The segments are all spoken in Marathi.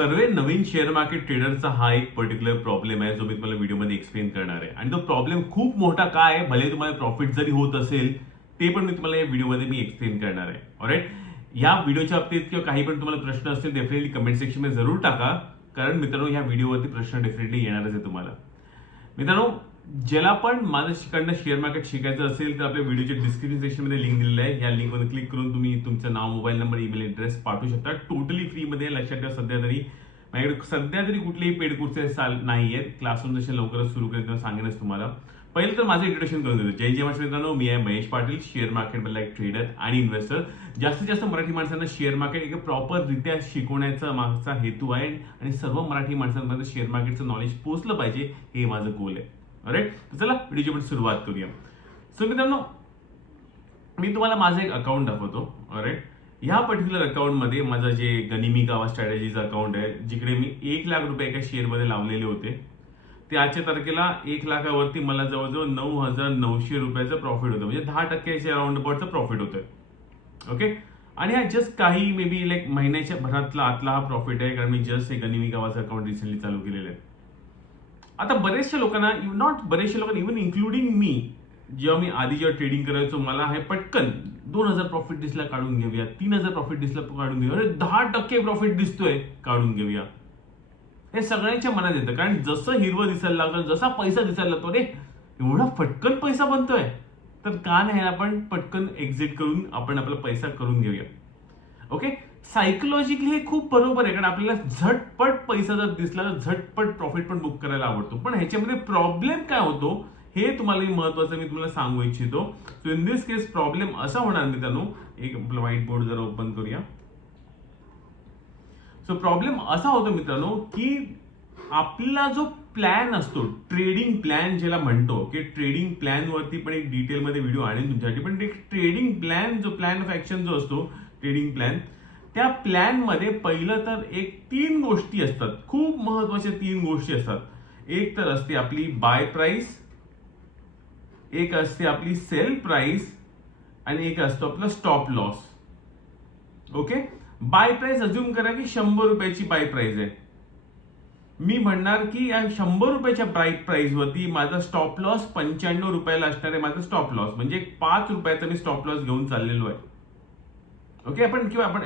सर्व नवीन शेअर मार्केट ट्रेडरचा हा एक पर्टिक्युलर प्रॉब्लेम आहे जो मी तुम्हाला व्हिडिओमध्ये एक्सप्लेन करणार आहे. आणि तो प्रॉब्लेम खूप मोठा काय आहे भले तुम्हाला प्रॉफिट जरी होत असेल ते पण मी तुम्हाला या व्हिडिओमध्ये मी एक्सप्लेन करणार आहे. ऑलराईट या व्हिडिओच्या बाबतीत किंवा काही पण तुम्हाला प्रश्न असतील डेफिनेटली कमेंट सेक्शनमध्ये जरूर टाका. कारण मित्रांनो ह्या व्हिडिओवरती प्रश्न डेफिनेटली येणारच आहे तुम्हाला. मित्रांनो ज्याला पण माझ्याकडनं शेअर मार्केट शिकायचं असेल तर आपल्या व्हिडिओच्या डिस्क्रिप्शन सेक्शनमध्ये लिंक दिलेलं आहे. या लिंकवर क्लिक करून तुम्ही तुमचं नाव मोबाईल नंबर ईमेल ॲड्रेस पाठवू शकता. टोटली फ्रीमध्ये लक्षात ठेवा सध्या तरी माझ्याकडे सध्या तरी कुठलेही पेड कोर्सेस नाही आहेत क्लासरूम जसे लवकरच सुरू करेल तेव्हा सांगेनच तुम्हाला. पहिलं तर माझं इंट्रोडक्शन करून देतो. जय जय महाराष्ट्र मित्रांनो मी आहे महेश पाटील शेअर मार्केटमधला एक ट्रेडर आणि इन्व्हेस्टर जास्तीत जास्त मराठी माणसांना शेअर मार्केट एक प्रॉपर रित्या शिकवण्याचा मागचा हेतू आहे आणि सर्व मराठी माणसांपर्यंत शेअर मार्केटचं नॉलेज पोहोचलं पाहिजे हे माझं गोल आहे. राईट चला व्हिडिओची पण सुरुवात करूया. सो मित्रांनो मी तुम्हाला माझं एक अकाउंट दाखवतो. राईट ह्या पर्टिक्युलर अकाउंटमध्ये माझं जे गनिमी गावा स्ट्रॅटेजीचं अकाउंट आहे जिकडे मी एक लाख रुपये एका शेअरमध्ये लावलेले होते ते आजच्या तारखेला एक लाखावरती मला जवळजवळ नऊ हजार नऊशे रुपयाचं प्रॉफिट होतं. म्हणजे दहा टक्क्याच्या राऊंड अबाउटचं प्रॉफिट होतं. ओके आणि हा जस्ट काही मे बी लाईक महिन्याच्या भरातला आतला हा प्रॉफिट आहे कारण मी जस्ट हे गनिमी गावाचं अकाउंट रिसेंटली चालू केलेलं आहे. आता बरेचशा लोकांना नॉट बरेचशा लोकांना इव्हन इन्क्लुडिंग मी जेव्हा मी आधी जेव्हा ट्रेडिंग करायचो मला हे पटकन दोन हजार प्रॉफिट दिसला काढून घेऊया तीन हजार प्रॉफिट दिसला काढून घेऊया अरे दहा टक्के प्रॉफिट दिसतोय काढून घेऊया. हे सगळ्यांच्या मनात येतं कारण जसं हिरवं दिसायला लागलं जसा पैसा दिसायला लागतो रे एवढा पटकन पैसा बनतोय. तर का नाही आपण पटकन एक्झिट करून आपण आपला पैसा करून घेऊया. ओके सायकोलॉजिकली हे खूप बरोबर आहे कारण आपल्याला झटपट पैसा जर दिसला तर झटपट प्रॉफिट पण बुक करायला आवडतो. पण ह्याच्यामध्ये प्रॉब्लेम काय होतो हे तुम्हाला महत्वाचं मी तुम्हाला सांगू इच्छितो. So in this case problem असा होणार मित्रांनो एक आपलं व्हाईट बोर्ड जरा ओपन करूया. सो प्रॉब्लेम असा होतो मित्रांनो की आपला जो प्लॅन असतो ट्रेडिंग प्लॅन ज्याला म्हणतो की ट्रेडिंग प्लॅन वरती पण एक डिटेलमध्ये व्हिडिओ आणेन तुमच्यासाठी पण एक ट्रेडिंग प्लॅन जो प्लॅन ऑफ ऍक्शन जो असतो ट्रेडिंग प्लॅन त्या प्लॅनमध्ये पहिलं तर एक तीन गोष्टी असतात. खूप महत्त्वाच्या तीन गोष्टी असतात. एक तर असते आपली बाय प्राइस एक असते आपली सेल प्राइस आणि एक असतो आपला stop loss okay buy price assume करा की शंभर रुपयाची बाय प्राइस आहे. मी म्हणणार की या शंभर रुपयाच्या बाय प्राइस वरती माझा स्टॉप लॉस पंच्याण्णव रुपयाला असणार आहे माझा स्टॉप लॉस म्हणजे पाच रुपयाचा मी स्टॉप लॉस घेऊन चाललेलो आहे. ओके आपण किंवा आपण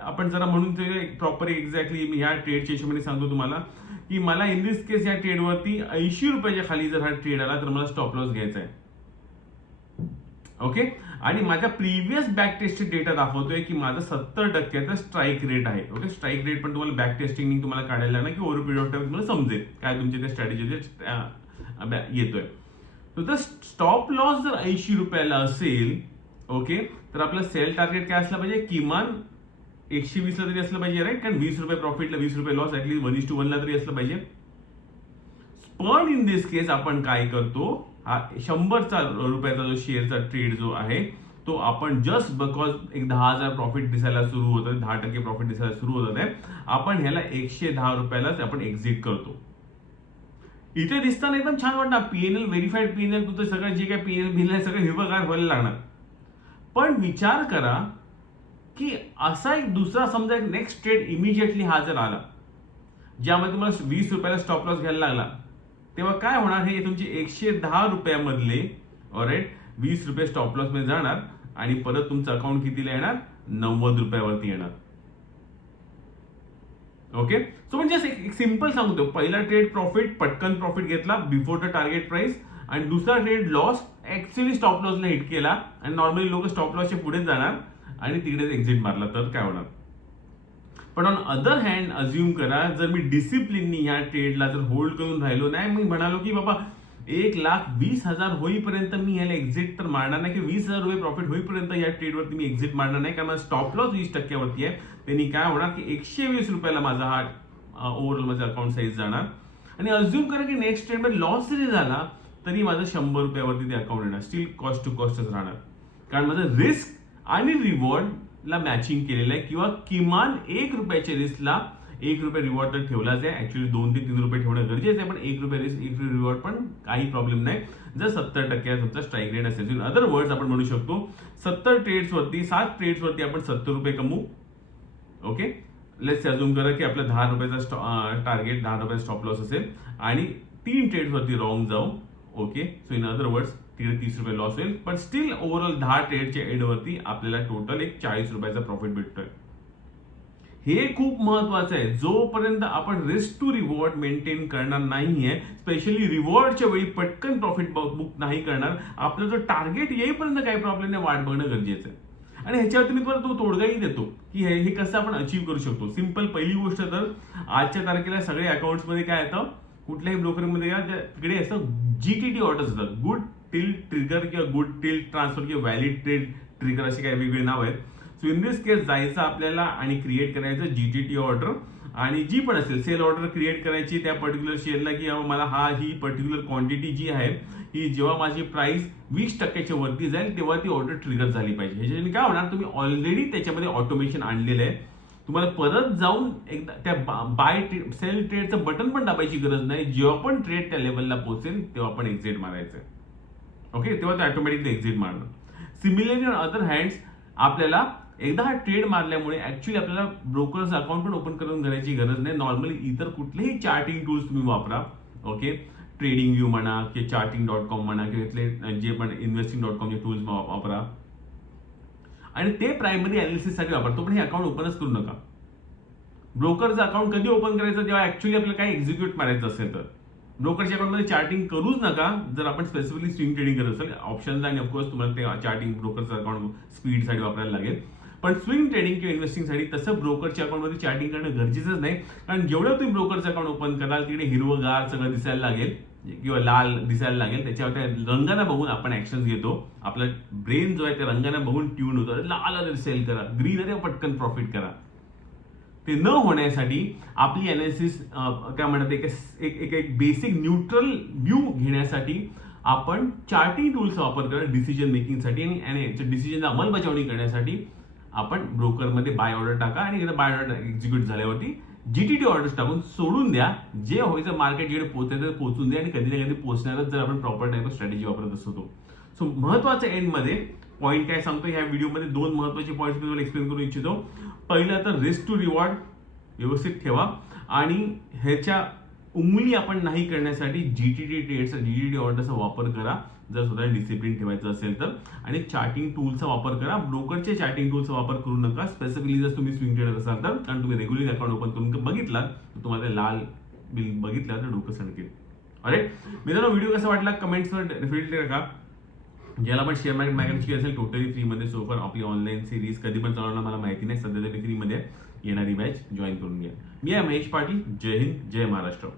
आपण जरा म्हणून ते प्रॉपर एक्झॅक्टली मी ह्या ट्रेडच्या हिशोबाने सांगतो तुम्हाला की मला इन दिस केस या ट्रेडवरती ऐंशी रुपयाच्या खाली जर हा ट्रेड आला तर मला स्टॉप लॉस घ्यायचा आहे ओके आणि माझ्या प्रिव्हियस बॅक टेस्टेड डेटा दाखवतोय की माझा सत्तर टक्क्याचा स्ट्राईक रेट आहे. ओके स्ट्राईक रेट पण तुम्हाला बॅक टेस्टिंग तुम्हाला काढायला ना की ओव्हर पिरियड ऑफ टाइम तुम्हाला समजेल काय तुमचे त्या स्ट्रॅटेजी येतोय. तर स्टॉप लॉस जर ऐंशी रुपयाला असेल ओके? तर आपलं सेल टार्गेट काय असलं पाहिजे? किमान एकशे वीसला तरी असलं पाहिजे राईट कारण वीस रुपये प्रॉफिटला वीस रुपये loss at least one is to वनला तरी असलं पाहिजे. पण इन दिस केस आपण काय करतो हा शंभरचा रुपयाचा जो शेअरचा ट्रेड जो आहे तो आपण जस्ट बिकॉज एक दहा हजार प्रॉफिट दिसायला सुरू होतं दहा टक्के प्रॉफिट दिसायला सुरू होत आहे आपण ह्याला एकशे दहा रुपयालाच आपण एक्झिट करतो. इथे दिसताना एकदम छान वाटणार पीएनएल व्हेरीफाईड पीएनएल तुमचं सगळं जे काय पीएनएल बिल आहे सगळं हिरवगार व्हायला लागणार. पण विचार करा की असा एक दुसरा समजा एक नेक्स्ट ट्रेड इमिजिएटली हा जर आला. ज्यामध्ये तुम्हाला वीस रुपयाला स्टॉप लॉस घ्यायला लागला. तेव्हा काय होणार? हे तुमचे एकशे दहा रुपयामधले ऑरेट वीस रुपये स्टॉप लॉसमध्ये जाणार आणि परत तुमचं अकाउंट कितीला येणार? नव्वद रुपयावरती येणार. ओके सो म्हणजे एक, एक सिंपल सांगतो. पहिला ट्रेड प्रॉफिट पटकन प्रॉफिट घेतला बिफोर द टार्गेट प्राइस आणि दुसरा ट्रेड लॉस ऍक्च्युली स्टॉप लॉसला हिट केला. आणि नॉर्मली लोक स्टॉप लॉसच्या पुढे जाणार आणि तिकडेच एक्झिट मारला. तर काय होणार? पण ऑन अदर हँड अज्युम करा जर मी डिसिप्लिननी ह्या ट्रेडला जर होल्ड करून राहिलो नाही मी म्हणालो की बाबा एक लाख वीस हजार होईपर्यंत मी ह्याला एक्झिट तर मारणार नाही की वीस हजार रुपये प्रॉफिट होईपर्यंत या ट्रेडवरती मी एक्झिट मारणार नाही कारण स्टॉप लॉस वीस टक्क्यावरती आहे. त्यांनी काय होणार की एकशे वीस रुपयाला माझा हा ओव्हरऑल माझा अकाउंट साईज जाणार. आणि अज्युम करा की नेक्स्ट ट्रेडमध्ये लॉस जरी झाला तरी माझं शंभर रुपयावरती ते अकाउंट येणार. स्टील कॉस्ट टू कॉस्टच राहणार. कारण माझं रिस्क आणि रिवॉर्डला मॅचिंग केलेलं आहे किंवा किमान एक रुपयाच्या रिस्कला एक रुपये रिवॉर्ड तर ठेवलाच आहे. ऍक्च्युली दोन ते तीन रुपये ठेवणं गरजेचं आहे पण एक रुपये रिस्क एक रुपये रिवॉर्ड पण काही प्रॉब्लेम नाही. जर सत्तर टक्के तुमचा स्ट्राईक रेट असेल इन अदर वर्ड्स आपण म्हणू शकतो सत्तर ट्रेड्सवरती सात ट्रेड्सवरती आपण सत्तर रुपये कमवू. ओके लेट्स अजून करा की आपला दहा रुपयाचा टार्गेट दहा रुपयाचा स्टॉप लॉस असेल आणि तीन ट्रेड्सवरती रॉंग जाऊ okay so in other words तिकडे तीस रुपये लॉस होईल. पण स्टील ओव्हरऑल दहा ट्रेडच्या एडवरती आपल्याला टोटल एक चाळीस रुपयाचा प्रॉफिट भेटतोय. हे खूप महत्वाचं आहे. जोपर्यंत आपण रिस्क टू रिवॉर्ड मेंटेन करणार नाहीये स्पेशली रिवॉर्डच्या वेळी पटकन प्रॉफिट बुक नाही करणार आपलं जो टार्गेट येईपर्यंत काही प्रॉब्लेम नाही वाट बघणं गरजेचं आहे. आणि ह्याच्यावरती मी तुम्हाला तो तोडगाही देतो की हे हे कसं आपण अचीव्ह करू शकतो. सिंपल पहिली गोष्ट तर आजच्या तारखेला सगळे अकाउंट्समध्ये काय येतं? कुठल्याही ब्रोकरमध्ये या त्या- तिकडे टी टी ऑर्डर्स असतात गुड टिल ट्रिगर किंवा गुड टिल ट्रान्सफर किंवा व्हॅलिड ट्रेड ट्रिगर असे काही वेगवेगळे नाव आहेत. सो इन दिस केस जायचं आपल्याला आणि क्रिएट करायचं जी टी टी ऑर्डर आणि जी पण असेल सेल ऑर्डर क्रिएट करायची त्या पर्टिक्युलर शेअरला की मला हा ही पर्टिक्युलर क्वांटिटी जी आहे ही जेव्हा माझी प्राइस वीस टक्क्याच्या वरती जाईल तेव्हा ती ऑर्डर ट्रिगर झाली पाहिजे. ह्याच्याने काय होणार तुम्ही ऑलरेडी त्याच्यामध्ये ऑटोमेशन आणलेलं आहे. तुम्हाला परत जाऊन एकदा त्या बाय ट्रेड सेल ट्रेडचं बटन पण दाबायची गरज नाही. जेव्हा पण ट्रेड त्या लेवलला पोहोचेल तेव्हा आपण एक्झिट मारायचं. ओके तेव्हा ते ऑटोमॅटिकली एक्झिट मारणार सिमिलरली ऑन अदर हँड्स आपल्याला एकदा हा ट्रेड मारल्यामुळे ऍक्च्युली आपल्याला ब्रोकर्स अकाउंट पण ओपन करून घेण्याची गरज नाही. नॉर्मली इतर कुठलेही चार्टिंग टूल्स तुम्ही वापरा. ओके ट्रेडिंग व्यू म्हणा किंवा चार्टिंग डॉट कॉम म्हणा किंवा इथले जे पण इन्व्हेस्टिंग डॉट कॉमचे टूल्स वापरा. आणि ते प्रायमरी अनालिसिससाठी वापरतो पण हे अकाउंट ओपनच करू नका. ब्रोकरचं अकाउंट कधी ओपन करायचं जेव्हा ऍक्च्युली आपल्याला काही एक्झिक्यूट मारायचं असेल तर. ब्रोकरच्या अकाउंटमध्ये चार्टिंग करूच नका. जर आपण स्पेसिफिकली स्विंग ट्रेडिंग करत असेल ऑप्शनला आणि ऑफकोर्स तुम्हाला ते चार्टिंग ब्रोकरचं अकाउंट स्पीडसाठी वापरायला लागेल. पण स्विंग ट्रेडिंग किंवा इन्व्हेस्टिंगसाठी तसं ब्रोकरच्या अकाउंटमध्ये चार्टिंग करणं गरजेचंच नाही. कारण जेवढं तुम्ही ब्रोकरचं अकाउंट ओपन कराल तिकडे हिरवगार सगळं दिसायला लागेल. किंवा लाल दिसायला लागेल. त्याच्यावर त्या रंगांना बघून आपण ऍक्शन घेतो. आपला ब्रेन जो आहे त्या रंगांना बघून ट्यून होतो. लाल अरे सेल करा. ग्रीन अरे पटकन प्रॉफिट करा. ते न होण्यासाठी आपली अनालिसिस काय म्हणतात एक एक एक बेसिक न्यूट्रल व्ह्यू घेण्यासाठी आपण चार्टिंग टूल्सचा वापर करा डिसिजन मेकिंगसाठी आणि आणि डिसिजन अंमलबजावणी करण्यासाठी आपण ब्रोकरमध्ये बाय ऑर्डर टाका आणि एकदा बाय ऑर्डर एक्झिक्यूट झाल्यावरती जीटीटी ऑर्डर्स टाकून सोडून द्या. जे व्हायचं मार्केट जिकडे पोहोचायचं पोहोचून द्या आणि कधी ना कधी पोहोचणारच जर आपण प्रॉपर टाईप स्ट्रॅटेजी वापरत असतो. सो महत्त्वाच्या एंडमध्ये पॉईंट काय सांगतो ह्या व्हिडिओमध्ये दोन महत्त्वाचे पॉईंट मी तुम्हाला एक्सप्लेन करू इच्छितो. पहिलं तर रिस्क टू रिवॉर्ड व्यवस्थित ठेवा. आणि ह्याच्या उंगली आपण नाही करण्यासाठी G T T trade G T T ऑर्डरचा वापर करा. जर स्वतः डिसिप्लिन ठेवायचं असेल तर. आणि चार्टिंग टूलचा वापर करा. ब्रोकरचे चार्टिंग टूलचा वापर करू नका. स्पेसिफिकली जर तुम्ही स्विंग ट्रेडर असाल तर. कारण तुम्ही रेग्युलर अकाउंट ओपन करून बघितला तर तुम्हाला लाल बिल बघितलं तर डोकं सणकेल अरे मित्रांनो व्हिडिओ कसा वाटला? कमेंट्सवर डेफिनेटली टाका. ज्याला पण शेअर मार्केट मॅगॅनची असेल टोटली फ्रीमध्ये सोफर आपली ऑनलाईन सिरीज कधी पण चालवणार मला माहिती नाही. सध्या तरी फ्रीमध्ये येणारी बॅच जॉईन करून घ्या. मी आहे महेश पाटील. जय हिंद जय महाराष्ट्र.